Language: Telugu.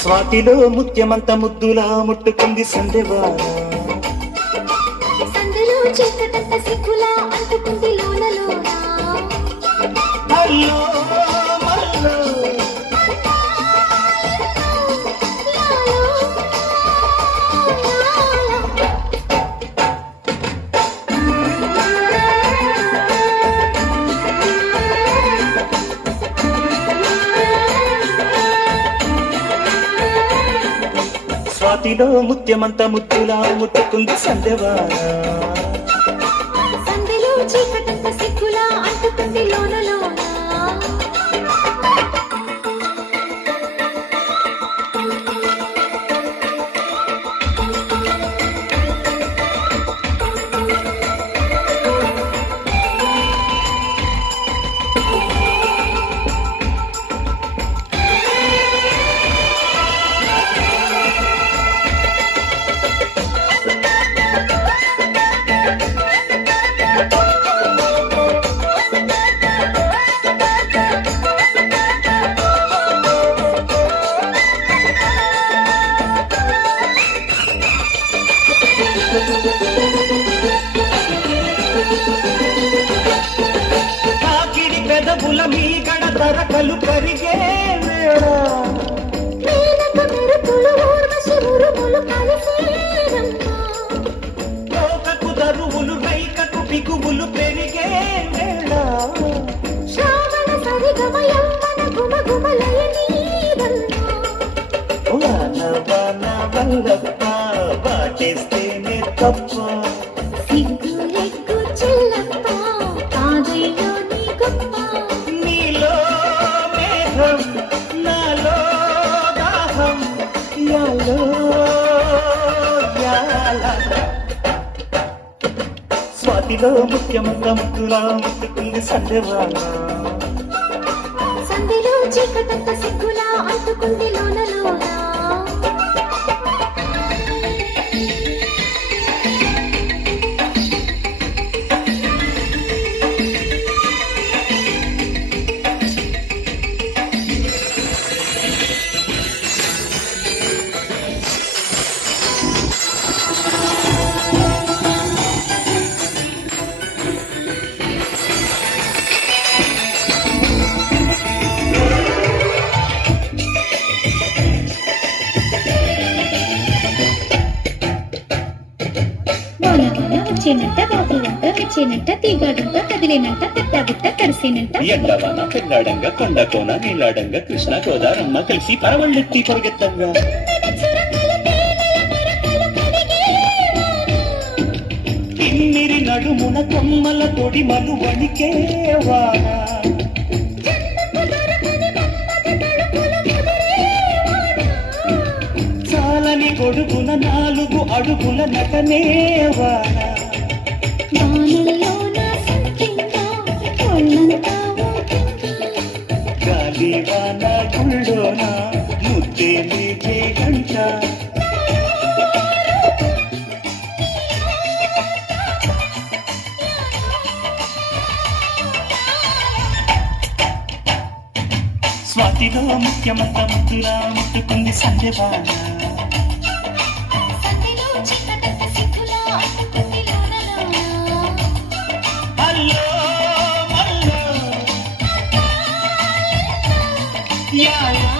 స్వాతిలో ముత్యమంత ముద్దులా ముట్టుకుంది సందెవాన సందెలో చీకటంత సిగ్గులా అంటుకుంది లోనలోన అల్లో మల్లో స్వాతిలో ముత్యమంత ముద్దులా ముట్టుకుంది సందెవాన సందెలో చీకటంత సిగ్గులా అంటుకుంది లోనలోన కాకిడి పెదవుల మీ గడతరకలు కరిగే వేళ కోకకు దరువులు రైకకు పిగువులు పెరిగే వేళ వాన వాన వల్లప్ప వాటేస్తేనే తప్ప నీలో మేఘం నాలో దాహం యాలో యాల స్వాతిలో ముఖ్యమంత ముద్దులా ముట్టుకుంది సందెవాన సందెలో చీకటంత సిగ్గులా అంటుకుంది లోనలోన వచ్చేనంట రాత్రులంట విచ్చేనంట తీగాడంట కదిలేనంట తట్టాబుట్ట తడిసేనంట ఎండవాన పెళ్ళాడంగా కొండ కోన నీలాడంగా కృష్ణ గోదారమ్మ కలిసి పరవళ్ళెత్తి పరిగెత్తంగా కిమ్మిరి నడుమున కొమ్మల తొడిమలు వణికే వాన చాలని గొడుగున 4 అడుగుల నటనే వాన గాలి వాన గుళ్ళోన ముద్దే మీకే గంట స్వాతిలో ముఖ్యమంత ముద్దులా ముట్టుకుంది సందెవాన అల్లో మల్లో యాలో